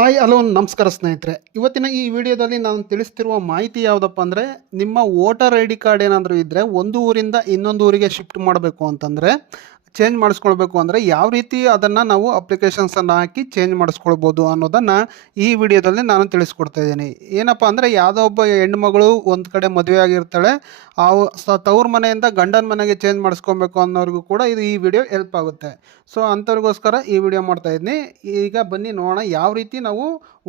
Hi, hello, ನಮಸ್ಕಾರ ಸ್ನೇಹಿತರೆ. ಇವತ್ತಿನ ಈ ವಿಡಿಯೋದಲ್ಲಿ ನಾನು ತಿಳಿಸ್ತಿರುವ ಮಾಹಿತಿ ಯಾವುದಪ್ಪ ಅಂದರೆ, ನಿಮ್ಮ ವೋಟರ್ ಐ ಡಿ ಕಾರ್ಡ್ ಏನಾದರೂ ಇದ್ದರೆ ಒಂದು ಊರಿಂದ ಇನ್ನೊಂದು ಊರಿಗೆ ಶಿಫ್ಟ್ ಮಾಡಬೇಕು ಅಂತಂದರೆ ಚೇಂಜ್ ಮಾಡಿಸ್ಕೊಳ್ಬೇಕು ಅಂದರೆ ಯಾವ ರೀತಿ ಅದನ್ನು ನಾವು ಅಪ್ಲಿಕೇಶನ್ಸನ್ನು ಹಾಕಿ ಚೇಂಜ್ ಮಾಡಿಸ್ಕೊಳ್ಬೋದು ಅನ್ನೋದನ್ನು ಈ ವಿಡಿಯೋದಲ್ಲಿ ನಾನು ತಿಳಿಸ್ಕೊಡ್ತಾ ಇದ್ದೀನಿ. ಏನಪ್ಪ ಅಂದರೆ ಯಾವುದೋ ಒಬ್ಬ ಹೆಣ್ಮಗಳು ಒಂದು ಕಡೆ ಮದುವೆ ಆಗಿರ್ತಾಳೆ, ಆ ಸ ತವ್ರ ಮನೆಯಿಂದ ಗಂಡನ ಮನೆಗೆ ಚೇಂಜ್ ಮಾಡಿಸ್ಕೊಬೇಕು ಅನ್ನೋರಿಗೂ ಕೂಡ ಇದು ಈ ವಿಡಿಯೋ ಹೆಲ್ಪ್ ಆಗುತ್ತೆ. ಸೊ ಅಂಥವ್ರಿಗೋಸ್ಕರ ಈ ವಿಡಿಯೋ ಮಾಡ್ತಾ ಇದ್ದೀನಿ. ಈಗ ಬನ್ನಿ ನೋಡೋಣ ಯಾವ ರೀತಿ ನಾವು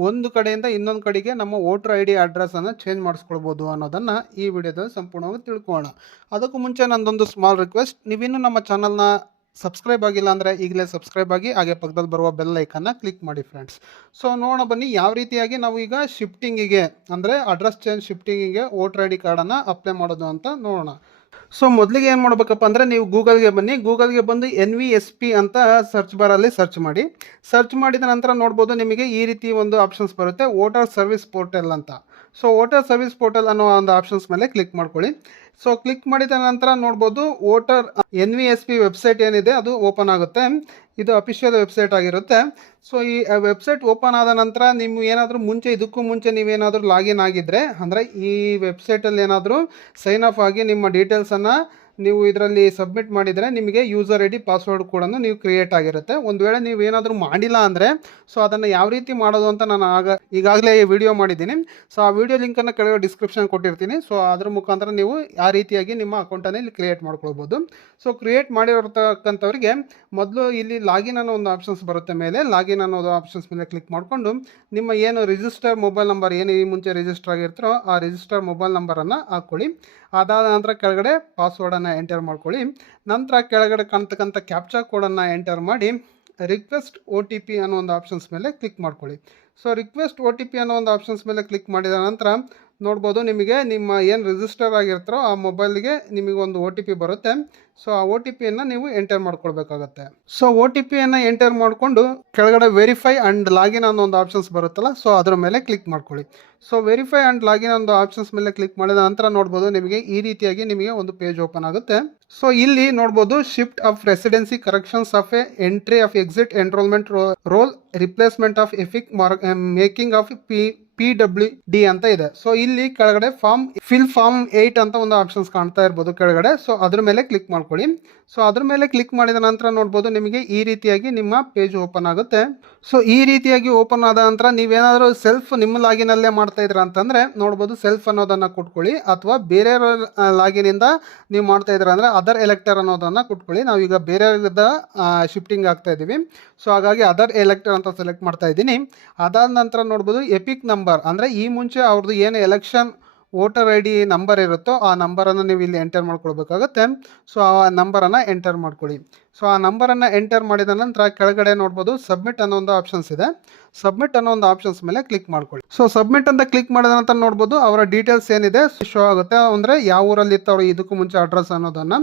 ಒಂದು ಕಡೆಯಿಂದ ಇನ್ನೊಂದು ಕಡೆಗೆ ನಮ್ಮ ವೋಟರ್ ಐ ಡಿ ಅಡ್ರೆಸ್ಸನ್ನು ಚೇಂಜ್ ಮಾಡಿಸ್ಕೊಳ್ಬೋದು ಅನ್ನೋದನ್ನು ಈ ವಿಡಿಯೋದಲ್ಲಿ ಸಂಪೂರ್ಣವಾಗಿ ತಿಳ್ಕೊಳ್ಳೋಣ. ಅದಕ್ಕೂ ಮುಂಚೆ ನಂದೊಂದು ಸ್ಮಾಲ್ ರಿಕ್ವೆಸ್ಟ್ ನೀವಿನ್ನೂ ನಮ್ಮ ಚಾನಲ್ನ ಸಬ್ಸ್ಕ್ರೈಬ್ ಆಗಿಲ್ಲ ಅಂದರೆ ಈಗಲೇ ಸಬ್ಸ್ಕ್ರೈಬ್ ಆಗಿ ಹಾಗೆ ಪಕ್ಕದಲ್ಲಿ ಬರುವ ಬೆಲ್ ಐಕನ್ನ ಕ್ಲಿಕ್ ಮಾಡಿ ಫ್ರೆಂಡ್ಸ್ ಸೊ ನೋಡೋಣ ಬನ್ನಿ ಯಾವ ರೀತಿಯಾಗಿ ನಾವು ಈಗ ಶಿಫ್ಟಿಂಗಿಗೆ ಅಂದರೆ ಅಡ್ರೆಸ್ ಚೇಂಜ್ ಶಿಫ್ಟಿಂಗಿಗೆ ವೋಟರ್ ಐ ಡಿ ಕಾರ್ಡನ್ನು ಅಪ್ಲೈ ಮಾಡೋದು ಅಂತ ನೋಡೋಣ. ಸೊ ಮೊದಲಿಗೆ ಏನು ಮಾಡಬೇಕಪ್ಪ ಅಂದರೆ ನೀವು ಗೂಗಲ್ಗೆ ಬನ್ನಿ. ಗೂಗಲ್ಗೆ ಬಂದು ಎನ್ ವಿ ಎಸ್ ಪಿ ಅಂತ ಸರ್ಚ್ ಬಾರಲ್ಲಿ ಸರ್ಚ್ ಮಾಡಿ. ಸರ್ಚ್ ಮಾಡಿದ ನಂತರ ನೋಡ್ಬೋದು ನಿಮಗೆ ಈ ರೀತಿ ಒಂದು ಆಪ್ಷನ್ಸ್ ಬರುತ್ತೆ. ವೋಟರ್ ಸರ್ವಿಸ್ ಪೋರ್ಟಲ್ ಅಂತ. ಸೊ ವೋಟರ್ ಸರ್ವಿಸ್ ಪೋರ್ಟಲ್ ಅನ್ನೋ ಒಂದು ಆಪ್ಷನ್ಸ್ ಮೇಲೆ ಕ್ಲಿಕ್ ಮಾಡ್ಕೊಳ್ಳಿ. ಸೊ ಕ್ಲಿಕ್ ಮಾಡಿದ ನಂತರ ನೋಡ್ಬೋದು voter N V S P website ಏನಿದೆ, ಅದು ಓಪನ್ ಆಗುತ್ತೆ. ಇದು ಅಫಿಷಿಯಲ್ ವೆಬ್ಸೈಟ್ ಆಗಿರುತ್ತೆ. ಸೊ ಈ ವೆಬ್ಸೈಟ್ ಓಪನ್ ಆದ ನಂತರ ನೀವು ಏನಾದರೂ ಮುಂಚೆ, ಇದಕ್ಕೂ ಮುಂಚೆ ನೀವೇನಾದರೂ ಲಾಗಿನ್ ಆಗಿದ್ದರೆ ಅಂದರೆ ಈ ವೆಬ್ಸೈಟಲ್ಲಿ ಏನಾದರೂ ಸೈನ್ ಅಪ್ ಆಗಿ ನಿಮ್ಮ ಡೀಟೇಲ್ಸನ್ನು ನೀವು ಇದರಲ್ಲಿ ಸಬ್ಮಿಟ್ ಮಾಡಿದರೆ ನಿಮಗೆ ಯೂಸರ್ ಐ ಡಿ ಪಾಸ್ವರ್ಡ್ ಕೂಡ ನೀವು ಕ್ರಿಯೇಟ್ ಆಗಿರುತ್ತೆ. ಒಂದು ವೇಳೆ ನೀವು ಏನಾದರೂ ಮಾಡಿಲ್ಲ ಅಂದರೆ ಸೊ ಅದನ್ನು ಯಾವ ರೀತಿ ಮಾಡೋದು ಅಂತ ನಾನು ಆಗ ಈಗಾಗಲೇ ವಿಡಿಯೋ ಮಾಡಿದ್ದೀನಿ. ಸೊ ಆ ವಿಡಿಯೋ ಲಿಂಕನ್ನು ಕೆಳಗೆ ಡಿಸ್ಕ್ರಿಪ್ಷನ್ ಕೊಟ್ಟಿರ್ತೀನಿ. ಸೊ ಅದ್ರ ಮುಖಾಂತರ ನೀವು ಆ ರೀತಿಯಾಗಿ ನಿಮ್ಮ ಅಕೌಂಟನ್ನು ಇಲ್ಲಿ ಕ್ರಿಯೇಟ್ ಮಾಡ್ಕೊಳ್ಬೋದು. ಸೊ ಕ್ರಿಯೇಟ್ ಮಾಡಿರ್ತಕ್ಕಂಥವ್ರಿಗೆ ಮೊದಲು ಇಲ್ಲಿ ಲಾಗಿನ್ ಅನ್ನೋ ಒಂದು ಆಪ್ಷನ್ಸ್ ಬರುತ್ತೆ ಮೇಲೆ. ಲಾಗಿನ್ ಅನ್ನೋದು ಆಪ್ಷನ್ಸ್ ಮೇಲೆ ಕ್ಲಿಕ್ ಮಾಡಿಕೊಂಡು ನಿಮ್ಮ ಏನು ರಿಜಿಸ್ಟರ್ ಮೊಬೈಲ್ ನಂಬರ್ ಏನು ಈ ಮುಂಚೆ ರಿಜಿಸ್ಟರ್ ಆಗಿರ್ತಾರೋ ಆ ರಿಜಿಸ್ಟರ್ ಮೊಬೈಲ್ ನಂಬರನ್ನು ಹಾಕ್ಕೊಳ್ಳಿ ಅದಾದ ನಂತರ ಕೆಳಗಡೆ ಪಾಸ್ವರ್ಡನ್ನು ಎಂಟರ್ ಮಾಡ್ಕೊಳ್ಳಿ. ನಂತರ ಕೆಳಗಡೆ ಕಾಣ್ತಕ್ಕಂಥ ಕ್ಯಾಪ್ಚಾ ಕೋಡನ್ನು ಎಂಟರ್ ಮಾಡಿ ರಿಕ್ವೆಸ್ಟ್ ಒ ಟಿ ಪಿ ಅನ್ನೋ ಒಂದು ಆಪ್ಷನ್ಸ್ ಮೇಲೆ ಕ್ಲಿಕ್ ಮಾಡ್ಕೊಳ್ಳಿ. So request O T P ಅನ್ನೋ ಒಂದು ಆಪ್ಷನ್ಸ್ ಮೇಲೆ ಕ್ಲಿಕ್ ಮಾಡಿದ ನಂತರ ನೋಡ್ಬೋದು ನಿಮಗೆ ನಿಮ್ಮ ಏನು ರಿಜಿಸ್ಟರ್ ಆಗಿರ್ತಾರೋ ಆ ಮೊಬೈಲ್ಗೆ ನಿಮಗೆ ಒಂದು ಒ ಟಿ ಪಿ ಬರುತ್ತೆ. ಸೊ ಆ ಒ ಟಿ ಪಿಯನ್ನು ನೀವು ಎಂಟರ್ ಮಾಡ್ಕೊಳ್ಬೇಕಾಗತ್ತೆ. ಸೊ ಒ ಟಿ ಪಿಯನ್ನು ಎಂಟರ್ ಮಾಡಿಕೊಂಡು ಕೆಳಗಡೆ ವೆರಿಫೈ ಆ್ಯಂಡ್ ಲಾಗಿನ್ ಅನ್ನೋ ಒಂದು ಆಪ್ಷನ್ಸ್ ಬರುತ್ತಲ್ಲ ಸೊ ಅದರ ಮೇಲೆ ಕ್ಲಿಕ್ ಮಾಡ್ಕೊಳ್ಳಿ. ಸೊ ವೆರಿಫೈ ಆ್ಯಂಡ್ ಲಾಗಿನ್ ಒಂದು ಆಪ್ಷನ್ಸ್ ಮೇಲೆ ಕ್ಲಿಕ್ ಮಾಡಿದ ನಂತರ ನೋಡ್ಬೋದು ನಿಮಗೆ ಈ ರೀತಿಯಾಗಿ ನಿಮಗೆ ಒಂದು ಪೇಜ್ ಓಪನ್ ಆಗುತ್ತೆ. ಸೊ ಇಲ್ಲಿ ನೋಡ್ಬೋದು shift of residency corrections of a entry of exit enrolment roll replacement of epic mark making of P P W D ಅಂತ ಇದೆ. ಸೊ ಇಲ್ಲಿ ಕೆಳಗಡೆ ಫಾರ್ಮ್ ಫಿಲ್ ಫಾರ್ಮ್ ಏಯ್ಟ್ ಅಂತ ಒಂದು ಆಪ್ಷನ್ಸ್ ಕಾಣ್ತಾ ಇರ್ಬೋದು ಕೆಳಗಡೆ. ಸೊ ಅದ್ರ ಮೇಲೆ ಕ್ಲಿಕ್ ಮಾಡ್ಕೊಳ್ಳಿ. ಸೊ ಅದ್ರ ಮೇಲೆ ಕ್ಲಿಕ್ ಮಾಡಿದ ನಂತರ ನೋಡ್ಬೋದು ನಿಮಗೆ ಈ ರೀತಿಯಾಗಿ ನಿಮ್ಮ ಪೇಜ್ ಓಪನ್ ಆಗುತ್ತೆ. ಸೊ ಈ ರೀತಿಯಾಗಿ ಓಪನ್ ಆದ ನಂತರ ನೀವೇನಾದರೂ ಸೆಲ್ಫ್ ನಿಮ್ಮ ಲಾಗಿನಲ್ಲೇ ಮಾಡ್ತಾ ಇದ್ರ ಅಂತಂದರೆ ನೋಡ್ಬೋದು ಸೆಲ್ಫ್ ಅನ್ನೋದನ್ನು ಕೊಟ್ಕೊಳ್ಳಿ. ಅಥವಾ ಬೇರೆಯವರ ಲಾಗಿನಿಂದ ನೀವು ಮಾಡ್ತಾ ಇದ್ರ ಅಂದರೆ ಅದರ್ ಎಲೆಕ್ಟರ್ ಅನ್ನೋದನ್ನು ಕೊಟ್ಕೊಳ್ಳಿ. ನಾವೀಗ ಬೇರೆಯವ್ರದ ಶಿಫ್ಟಿಂಗ್ ಆಗ್ತಾ ಇದ್ದೀವಿ. ಸೊ ಹಾಗಾಗಿ ಅದರ್ ಎಲೆಕ್ಟರ್ ಅಂತ ಸೆಲೆಕ್ಟ್ ಮಾಡ್ತಾ ಇದ್ದೀನಿ. ಅದಾದ ನಂತರ ನೋಡ್ಬೋದು ಎಪಿಕ್ ನಂಬರ್ ಅಂದರೆ ಈ ಮುಂಚೆ ಅವ್ರದ್ದು ಏನು election voter I D number ಇರುತ್ತೋ ಆ ನಂಬರನ್ನು ನೀವು ಇಲ್ಲಿ ಎಂಟರ್ ಮಾಡ್ಕೊಳ್ಬೇಕಾಗತ್ತೆ. ಸೊ ಆ ನಂಬರನ್ನು ಎಂಟರ್ ಮಾಡ್ಕೊಳ್ಳಿ. ಸೊ ಆ ನಂಬರನ್ನು ಎಂಟರ್ ಮಾಡಿದ ನಂತರ ಕೆಳಗಡೆ ನೋಡ್ಬೋದು ಸಬ್ಮಿಟ್ ಅನ್ನೋ ಒಂದು ಆಪ್ಷನ್ಸ್ ಇದೆ. ಸಬ್ಮಿಟ್ ಅನ್ನೋ ಒಂದು ಆಪ್ಷನ್ಸ್ ಮೇಲೆ ಕ್ಲಿಕ್ ಮಾಡ್ಕೊಳ್ಳಿ. ಸೊ ಸಬ್ಮಿಟ್ ಅಂತ ಕ್ಲಿಕ್ ಮಾಡಿದ ನಂತರ ನೋಡ್ಬೋದು ಅವರ ಡೀಟೇಲ್ಸ್ ಏನಿದೆ ಶೋ ಆಗುತ್ತೆ. ಅಂದರೆ ಯಾವ ಊರಲ್ಲಿ ಅವರು ಇದಕ್ಕೂ ಮುಂಚೆ ಅಡ್ರೆಸ್ ಅನ್ನೋದನ್ನು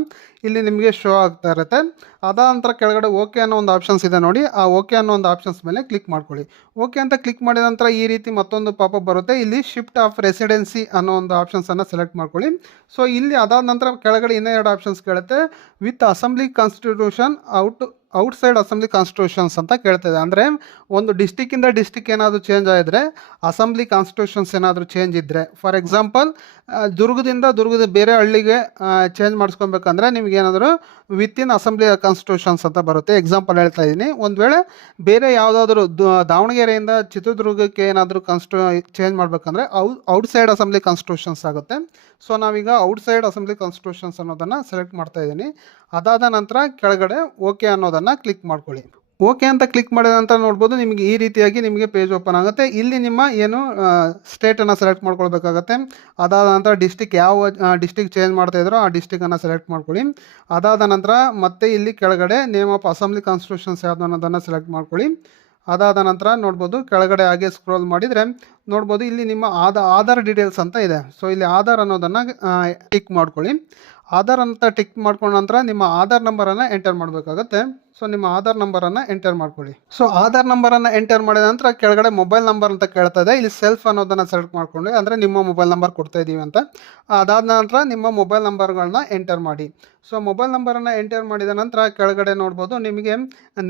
ಇಲ್ಲಿ ನಿಮಗೆ ಶೋ ಆಗ್ತಾ ಇರುತ್ತೆ. ಅದಾದ ನಂತರ ಕೆಳಗಡೆ ಓಕೆ ಅನ್ನೋ ಒಂದು ಆಪ್ಷನ್ಸ್ ಇದೆ ನೋಡಿ. ಆ ಓಕೆ ಅನ್ನೋ ಒಂದು ಆಪ್ಷನ್ಸ್ ಮೇಲೆ ಕ್ಲಿಕ್ ಮಾಡ್ಕೊಳ್ಳಿ. ಓಕೆ ಅಂತ ಕ್ಲಿಕ್ ಮಾಡಿದ ನಂತರ ಈ ರೀತಿ ಮತ್ತೊಂದು ಪಾಪ ಬರುತ್ತೆ. ಇಲ್ಲಿ ಶಿಫ್ಟ್ ಆಫ್ ರೆಸಿಡೆನ್ಸಿ ಅನ್ನೋ ಒಂದು ಆಪ್ಷನ್ಸನ್ನು ಸೆಲೆಕ್ಟ್ ಮಾಡ್ಕೊಳ್ಳಿ. ಸೊ ಇಲ್ಲಿ ಅದಾದ ನಂತರ ಕೆಳಗಡೆ ಇನ್ನೂ ಎರಡು ಆಪ್ಷನ್ಸ್ ಕೇಳುತ್ತೆ. With assembly constitution out outside assembly constitutions ಅಂತ ಕೇಳ್ತದೆ ಅಂದರೆ ಒಂದು ಡಿಸ್ಟಿಕ್ಕಿಂದ ಡಿಸ್ಟಿಕ್ ಏನಾದರೂ ಚೇಂಜ್ ಆಗಿದ್ರೆ ಅಸೆಂಬ್ಲಿ ಕಾನ್ಸ್ಟಿಟ್ಯೂಷನ್ಸ್ ಏನಾದರೂ ಚೇಂಜ್ ಇದ್ದರೆ ಫಾರ್ ಎಕ್ಸಾಂಪಲ್ ದುರ್ಗದಿಂದ ದುರ್ಗದ ಬೇರೆ ಹಳ್ಳಿಗೆ ಚೇಂಜ್ ಮಾಡಿಸ್ಕೊಬೇಕಂದ್ರೆ ನಿಮ್ಗೆ ಏನಾದರೂ ವಿತಿನ್ ಅಸೆಂಬ್ಲಿ ಕಾನ್ಸ್ಟಿಟ್ಯೂಷನ್ಸ್ ಅಂತ ಬರುತ್ತೆ. ಎಕ್ಸಾಂಪಲ್ ಹೇಳ್ತಾ ಇದ್ದೀನಿ ಒಂದು ವೇಳೆ ಬೇರೆ ಯಾವುದಾದ್ರೂ ದಾವಣಗೆರೆಯಿಂದ ಚಿತ್ರದುರ್ಗಕ್ಕೆ ಏನಾದರೂ ಕಾನ್ಸ್ಟ್ಯೂ ಚೇಂಜ್ ಮಾಡಬೇಕಂದ್ರೆ ಔಟ್ಸೈಡ್ ಅಸೆಂಬ್ಲಿ ಕಾನ್ಸ್ಟಿಟ್ಯೂಷನ್ಸ್ ಆಗುತ್ತೆ. ಸೊ ನಾವೀಗ ಔಟ್ಸೈಡ್ ಅಸೆಂಬ್ಲಿ ಕಾನ್ಸ್ಟಿಟ್ಯೂಷನ್ಸ್ ಅನ್ನೋದನ್ನು ಸೆಲೆಕ್ಟ್ ಮಾಡ್ತಾ ಇದ್ದೀನಿ ಅದಾದ ನಂತರ ಕೆಳಗಡೆ ಓಕೆ ಅನ್ನೋದನ್ನು ಕ್ಲಿಕ್ ಮಾಡ್ಕೊಳ್ಳಿ. ಓಕೆ ಅಂತ ಕ್ಲಿಕ್ ಮಾಡಿದ ನಂತರ ನೋಡ್ಬೋದು ನಿಮಗೆ ಈ ರೀತಿಯಾಗಿ ನಿಮಗೆ ಪೇಜ್ ಓಪನ್ ಆಗುತ್ತೆ. ಇಲ್ಲಿ ನಿಮ್ಮ ಏನು ಸ್ಟೇಟನ್ನು ಸೆಲೆಕ್ಟ್ ಮಾಡ್ಕೊಳ್ಬೇಕಾಗತ್ತೆ. ಅದಾದ ನಂತರ ಡಿಸ್ಟಿಕ್ ಯಾವ ಡಿಸ್ಟಿಕ್ ಚೇಂಜ್ ಮಾಡ್ತಾ ಇದ್ರೋ ಆ ಡಿಸ್ಟಿಕನ್ನು ಸೆಲೆಕ್ಟ್ ಮಾಡ್ಕೊಳ್ಳಿ. ಅದಾದ ನಂತರ ಮತ್ತೆ ಇಲ್ಲಿ ಕೆಳಗಡೆ ನೇಮ್ ಆಫ್ ಅಸೆಂಬ್ಲಿ ಕಾನ್ಸ್ಟಿಟ್ಯೂಷನ್ಸ್ ಯಾವುದು ಅನ್ನೋದನ್ನು ಸೆಲೆಕ್ಟ್ ಮಾಡ್ಕೊಳ್ಳಿ. ಅದಾದ ನಂತರ ನೋಡ್ಬೋದು ಕೆಳಗಡೆ ಹಾಗೆ ಸ್ಕ್ರೋಲ್ ಮಾಡಿದರೆ ನೋಡ್ಬೋದು ಇಲ್ಲಿ ನಿಮ್ಮ ಆದ, ಆಧಾರ್ ಡೀಟೇಲ್ಸ್ ಅಂತ ಇದೆ. ಸೊ ಇಲ್ಲಿ ಆಧಾರ್ ಅನ್ನೋದನ್ನು ಟಿಕ್ ಮಾಡ್ಕೊಳ್ಳಿ. ಆಧಾರ್ ಅಂತ ಟಿಕ್ ಮಾಡ್ಕೊಂಡ ನಂತರ ನಿಮ್ಮ ಆಧಾರ್ ನಂಬರನ್ನು ಎಂಟರ್ ಮಾಡಬೇಕಾಗತ್ತೆ. ಸೊ ನಿಮ್ಮ ಆಧಾರ್ ನಂಬರನ್ನು ಎಂಟರ್ ಮಾಡ್ಕೊಳ್ಳಿ. ಸೊ ಆಧಾರ್ ನಂಬರನ್ನು ಎಂಟರ್ ಮಾಡಿದ ನಂತರ ಕೆಳಗಡೆ ಮೊಬೈಲ್ ನಂಬರ್ ಅಂತ ಕೇಳ್ತಾ ಇದೆ. ಇಲ್ಲಿ ಸೆಲ್ಫ್ ಅನ್ನೋದನ್ನು ಸೆಲೆಕ್ಟ್ ಮಾಡ್ಕೊಂಡು, ಅಂದರೆ ನಿಮ್ಮ ಮೊಬೈಲ್ ನಂಬರ್ ಕೊಡ್ತಾ ಇದ್ದೀವಿ ಅಂತ. ಅದಾದ ನಂತರ ನಿಮ್ಮ ಮೊಬೈಲ್ ನಂಬರ್ಗಳನ್ನ ಎಂಟರ್ ಮಾಡಿ. ಸೊ ಮೊಬೈಲ್ ನಂಬರನ್ನು ಎಂಟರ್ ಮಾಡಿದ ನಂತರ ಕೆಳಗಡೆ ನೋಡ್ಬೋದು, ನಿಮಗೆ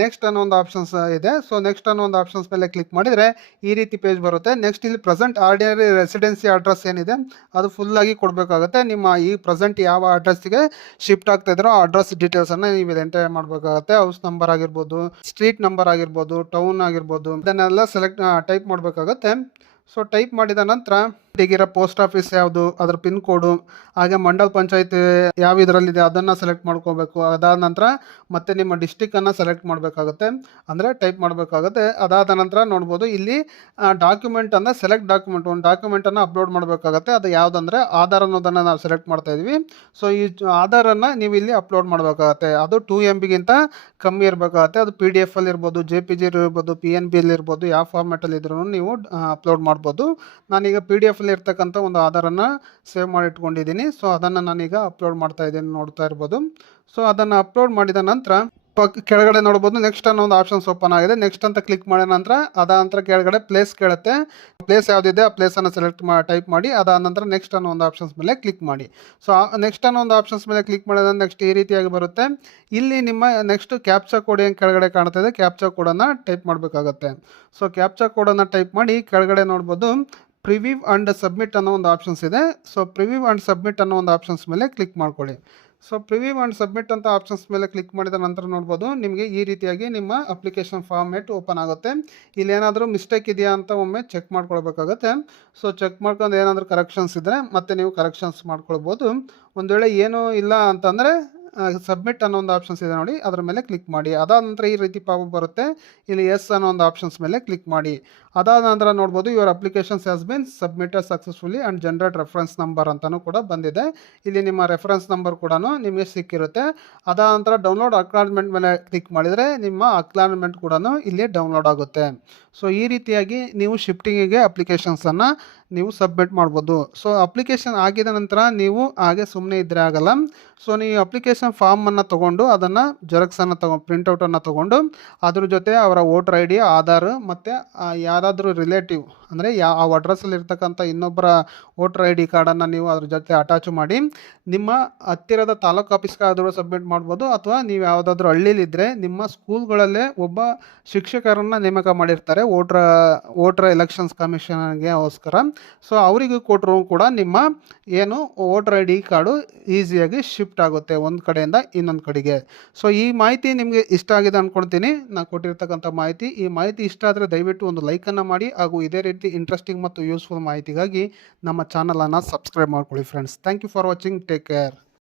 ನೆಕ್ಸ್ಟ್ ಅನ್ನೋ ಒಂದು ಆಪ್ಷನ್ಸ್ ಇದೆ. ಸೊ ನೆಕ್ಸ್ಟ್ ಅನ್ನೋ ಒಂದು ಆಪ್ಷನ್ಸ್ ಮೇಲೆ ಕ್ಲಿಕ್ ಮಾಡಿದರೆ ಈ ರೀತಿ ಪೇಜ್ ಬರುತ್ತೆ. ನೆಕ್ಸ್ಟ್ ಇಲ್ಲಿ ಪ್ರೆಸೆಂಟ್ ಆರ್ಡಿನರಿ ರೆಸಿಡೆನ್ಸಿ ಅಡ್ರೆಸ್ ಏನಿದೆ, ಅದು ಫುಲ್ಲಾಗಿ ಕೊಡಬೇಕಾಗುತ್ತೆ. ನಿಮ್ಮ ಈ ಪ್ರೆಸೆಂಟ್ ಯಾವ ಅಡ್ರೆಸ್ಸಿಗೆ ಶಿಫ್ಟ್ ಆಗ್ತಾ ಇದ್ರೋ ಆ ಅಡ್ರೆಸ್ ಡೀಟೇಲ್ಸನ್ನು ನೀವು ಎಂಟರ್ ಮಾಡಬೇಕಾಗುತ್ತೆ. ಹೌಸ್ ನಂಬರ್ ಆಗಿರ್ಬೋದು ಸ್ಟ್ರೀಟ್ ನಂಬರ್ ಆಗಿರ್ಬೋದು ಟೌನ್ ಆಗಿರ್ಬೋದು, ಇದನ್ನೆಲ್ಲ ಸೆಲೆಕ್ಟ್ ಟೈಪ್ ಮಾಡಬೇಕಾಗುತ್ತೆ. ಸೊ ಟೈಪ್ ಮಾಡಿದ ನಂತರ ಈಗಿರೋ ಪೋಸ್ಟ್ ಆಫೀಸ್ ಯಾವುದು, ಅದರ ಪಿನ್ ಕೋಡು ಹಾಗೆ ಮಂಡಲ್ ಪಂಚಾಯತ್ ಯಾವ ಇದರಲ್ಲಿದೆ ಅದನ್ನು ಸೆಲೆಕ್ಟ್ ಮಾಡ್ಕೋಬೇಕು. ಅದಾದ ನಂತರ ಮತ್ತೆ ನಿಮ್ಮ ಡಿಸ್ಟಿಕ್ಕನ್ನು ಸೆಲೆಕ್ಟ್ ಮಾಡಬೇಕಾಗುತ್ತೆ. ಅಂದರೆ ಟೈಪ್ ಮಾಡಬೇಕಾಗುತ್ತೆ. ಅದಾದ ನಂತರ ನೋಡ್ಬೋದು ಇಲ್ಲಿ ಡಾಕ್ಯುಮೆಂಟ್ ಅಂದರೆ ಸೆಲೆಕ್ಟ್ ಡಾಕ್ಯುಮೆಂಟ್ ಒಂದು ಡಾಕ್ಯುಮೆಂಟನ್ನು ಅಪ್ಲೋಡ್ ಮಾಡಬೇಕಾಗುತ್ತೆ. ಅದು ಯಾವುದಂದ್ರೆ ಆಧಾರ್ ಅನ್ನೋದನ್ನು ನಾವು ಸೆಲೆಕ್ಟ್ ಮಾಡ್ತಾ ಇದ್ವಿ. ಸೊ ಈ ಆಧಾರನ್ನು ನೀವು ಇಲ್ಲಿ ಅಪ್ಲೋಡ್ ಮಾಡಬೇಕಾಗತ್ತೆ. ಅದು ಟೂ ಎಂ ಬಿಗಿಂತ ಕಮ್ಮಿ ಇರಬೇಕಾಗತ್ತೆ. ಅದು ಪಿ ಡಿ ಎಫ್ ಅಲ್ಲಿ ಇರ್ಬೋದು ಜೆ ಪಿ ಜಿ ಇರ್ಬೋದು ಪಿ ಎನ್ ಬಿ ಇರ್ಬೋದು, ಯಾವ ಫಾರ್ಮ್ಯಾಟಲ್ಲಿ ಇದ್ರೂ ನೀವು ಅಪ್ಲೋಡ್ ಮಾಡ್ಬೋದು. ನಾನೀಗ ಪಿ ಡಿ ಎಫ್ ಇರ್ತಕ್ಕಂಥ ಒಂದು ಆಧಾರನ್ನು ಸೇವ್ ಮಾಡಿ ಇಟ್ಕೊಂಡಿದ್ದೀನಿ. ಸೊ ಅದನ್ನು ನಾನೀಗ ಅಪ್ಲೋಡ್ ಮಾಡ್ತಾ ಇದ್ದೀನಿ ನೋಡ್ತಾ ಇರ್ಬೋದು. ಸೊ ಅದನ್ನು ಅಪ್ಲೋಡ್ ಮಾಡಿದ ನಂತರ ಕೆಳಗಡೆ ನೋಡ್ಬೋದು. ನೆಕ್ಸ್ಟ್ ಅನ್ನೋ ಒಂದು ಆಪ್ಷನ್ಸ್ ಓಪನ್ ಆಗಿದೆ. ನೆಕ್ಸ್ಟ್ ಅಂತ ಕ್ಲಿಕ್ ಮಾಡಿದ ನಂತರ ಅದ ನಂತರ ಕೆಳಗಡೆ ಪ್ಲೇಸ್ ಕೇಳುತ್ತೆ. ಪ್ಲೇಸ್ ಯಾವುದಿದೆ ಆ ಪ್ಲೇಸನ್ನು ಸೆಲೆಕ್ಟ್ ಮಾಡಿ ಟೈಪ್ ಮಾಡಿ. ಅದಾದ ನಂತರ ನೆಕ್ಸ್ಟ್ ಅನ್ನೋ ಒಂದು ಆಪ್ಷನ್ಸ್ ಮೇಲೆ ಕ್ಲಿಕ್ ಮಾಡಿ. ಸೊ ನೆಕ್ಸ್ಟ್ ಅನ್ನೋ ಒಂದು ಆಪ್ಷನ್ಸ್ ಮೇಲೆ ಕ್ಲಿಕ್ ಮಾಡಿದ ನೆಕ್ಸ್ಟ್ ಈ ರೀತಿಯಾಗಿ ಬರುತ್ತೆ. ಇಲ್ಲಿ ನಿಮ್ಮ ನೆಕ್ಸ್ಟ್ ಕ್ಯಾಪ್ಚಾ ಕೋಡ್ ಏನು ಕೆಳಗಡೆ ಕಾಣ್ತಾ ಇದೆ? ಕ್ಯಾಪ್ಚಾ ಕೋಡನ್ನು ಟೈಪ್ ಮಾಡಬೇಕಾಗತ್ತೆ. ಸೊ ಕ್ಯಾಪ್ಚಾ ಕೋಡನ್ನು ಟೈಪ್ ಮಾಡಿ ಕೆಳಗಡೆ ನೋಡ್ಬೋದು. ಪ್ರಿವ್ಯೂ ಆ್ಯಂಡ್ ಸಬ್ಮಿಟ್ ಅನ್ನೋ ಒಂದು ಆಪ್ಷನ್ಸ್ ಇದೆ. ಸೊ ಪ್ರಿವ್ಯೂ ಆ್ಯಂಡ್ ಸಬ್ಮಿಟ್ ಅನ್ನೋ ಒಂದು ಆಪ್ಷನ್ಸ್ ಮೇಲೆ ಕ್ಲಿಕ್ ಮಾಡ್ಕೊಳ್ಳಿ. ಸೊ ಪ್ರಿವ್ಯೂ ಆ್ಯಂಡ್ ಸಬ್ಮಿಟ್ ಅಂತ ಆಪ್ಷನ್ಸ್ ಮೇಲೆ ಕ್ಲಿಕ್ ಮಾಡಿದ ನಂತರ ನೋಡ್ಬೋದು, ನಿಮಗೆ ಈ ರೀತಿಯಾಗಿ ನಿಮ್ಮ ಅಪ್ಲಿಕೇಶನ್ ಫಾರ್ಮೇಟ್ ಓಪನ್ ಆಗುತ್ತೆ. ಇಲ್ಲಿ ಏನಾದರೂ ಮಿಸ್ಟೇಕ್ ಇದೆಯಾ ಅಂತ ಒಮ್ಮೆ ಚೆಕ್ ಮಾಡ್ಕೊಳ್ಬೇಕಾಗತ್ತೆ. ಸೊ ಚೆಕ್ ಮಾಡ್ಕೊಂಡು ಏನಾದರೂ ಕರೆಕ್ಷನ್ಸ್ ಇದ್ದರೆ ಮತ್ತೆ ನೀವು ಕರೆಕ್ಷನ್ಸ್ ಮಾಡ್ಕೊಳ್ಬೋದು. ಒಂದು ವೇಳೆ ಏನೂ ಇಲ್ಲ ಅಂತಂದರೆ ಸಬ್ಮಿಟ್ ಅನ್ನೋ ಒಂದು ಆಪ್ಷನ್ಸ್ ಇದೆ ನೋಡಿ. ಅದರ ಮೇಲೆ ಕ್ಲಿಕ್ ಮಾಡಿ. ಅದಾದ ನಂತರ ಈ ರೀತಿ ಪಾಪ ಬರುತ್ತೆ. ಇಲ್ಲಿ ಎಸ್ ಅನ್ನೋ ಒಂದು ಆಪ್ಷನ್ಸ್ ಮೇಲೆ ಕ್ಲಿಕ್ ಮಾಡಿ. ಅದಾದ ನಂತರ ನೋಡ್ಬೋದು your applications has been submitted successfully and generate reference number ಅಂತಲೂ ಕೂಡ ಬಂದಿದೆ. ಇಲ್ಲಿ ನಿಮ್ಮ ರೆಫರೆನ್ಸ್ ನಂಬರ್ ಕೂಡ ನಿಮಗೆ ಸಿಕ್ಕಿರುತ್ತೆ. ಅದಾದ ನಂತರ ಡೌನ್ಲೋಡ್ ಅಕ್ನಾಲ್ಜ್ಮೆಂಟ್ ಮೇಲೆ ಕ್ಲಿಕ್ ಮಾಡಿದರೆ ನಿಮ್ಮ ಅಕ್ನಾಲ್ಜ್ಮೆಂಟ್ ಕೂಡ ಇಲ್ಲಿ ಡೌನ್ಲೋಡ್ ಆಗುತ್ತೆ. ಸೊ ಈ ರೀತಿಯಾಗಿ ನೀವು ಶಿಫ್ಟಿಂಗಿಗೆ ಅಪ್ಲಿಕೇಶನ್ಸನ್ನು ನೀವು ಸಬ್ಮಿಟ್ ಮಾಡ್ಬೋದು. ಸೊ ಅಪ್ಲಿಕೇಶನ್ ಆಗಿದ ನಂತರ ನೀವು ಹಾಗೆ ಸುಮ್ಮನೆ ಇದ್ದರೆ ಆಗಲ್ಲ. ಸೊ ನೀವು ಅಪ್ಲಿಕೇಶನ್ ಫಾರ್ಮನ್ನು ತೊಗೊಂಡು ಅದನ್ನು ಜೆರಾಕ್ಸನ್ನು ತಗೊ ಪ್ರಿಂಟೌಟನ್ನು ತೊಗೊಂಡು ಅದ್ರ ಜೊತೆ ಅವರ ವೋಟರ್ ಐ ಡಿ ಆಧಾರ್ ಮತ್ತು ಯಾರಾದರೂ ರಿಲೇಟಿವ್ ಅಂದರೆ ಯಾ, ಆ ಅಡ್ರೆಸ್ಸಲ್ಲಿ ಇರ್ತಕ್ಕಂಥ ಇನ್ನೊಬ್ಬರ ವೋಟರ್ ಐ ಡಿ ಕಾರ್ಡನ್ನು ನೀವು ಅದ್ರ ಜೊತೆ ಅಟ್ಯಾಚ್ ಮಾಡಿ ನಿಮ್ಮ ಹತ್ತಿರದ ತಾಲೂಕು ಆಫೀಸ್ಗಾದರೂ ಸಬ್ಮಿಟ್ ಮಾಡ್ಬೋದು. ಅಥವಾ ನೀವು ಯಾವುದಾದ್ರೂ ಹಳ್ಳಿಲಿದ್ದರೆ ನಿಮ್ಮ ಸ್ಕೂಲ್ಗಳಲ್ಲೇ ಒಬ್ಬ ಶಿಕ್ಷಕರನ್ನು ನೇಮಕ ಮಾಡಿರ್ತಾರೆ. ವೋಟ್ರ, ವೋಟರ್ ಎಲೆಕ್ಷನ್ಸ್ ಕಮಿಷನ್ಗೆಗೋಸ್ಕರ ಸೊ ಅವರಿಗೂ ಕೊಟ್ಟರು ಕೂಡ ನಿಮ್ಮ ಏನು ವೋಟರ್ ಐ ಡಿ ಕಾರ್ಡು ಈಸಿಯಾಗಿ ಶಿಫ್ಟ್ ಆಗುತ್ತೆ ಒಂದು ಕಡೆಯಿಂದ ಇನ್ನೊಂದು ಕಡೆಗೆ. ಸೊ ಈ ಮಾಹಿತಿ ನಿಮಗೆ ಇಷ್ಟ ಆಗಿದೆ ಅಂದ್ಕೊಳ್ತೀನಿ ನಾನು ಕೊಟ್ಟಿರ್ತಕ್ಕಂಥ ಮಾಹಿತಿ, ಈ ಮಾಹಿತಿ ಇಷ್ಟ ಆದರೆ ದಯವಿಟ್ಟು ಒಂದು ಲೈಕನ್ನು ಮಾಡಿ ಹಾಗೂ ಇದೇ ರೀತಿ ಇಂಟ್ರೆಸ್ಟಿಂಗ್ ಮತ್ತು ಯೂಸ್ಫುಲ್ ಮಾಹಿತಿಗಾಗಿ ನಮ್ಮ ಚಾನಲನ್ನು ಸಬ್ಸ್ಕ್ರೈಬ್ ಮಾಡ್ಕೊಳ್ಳಿ friends thank you for watching take care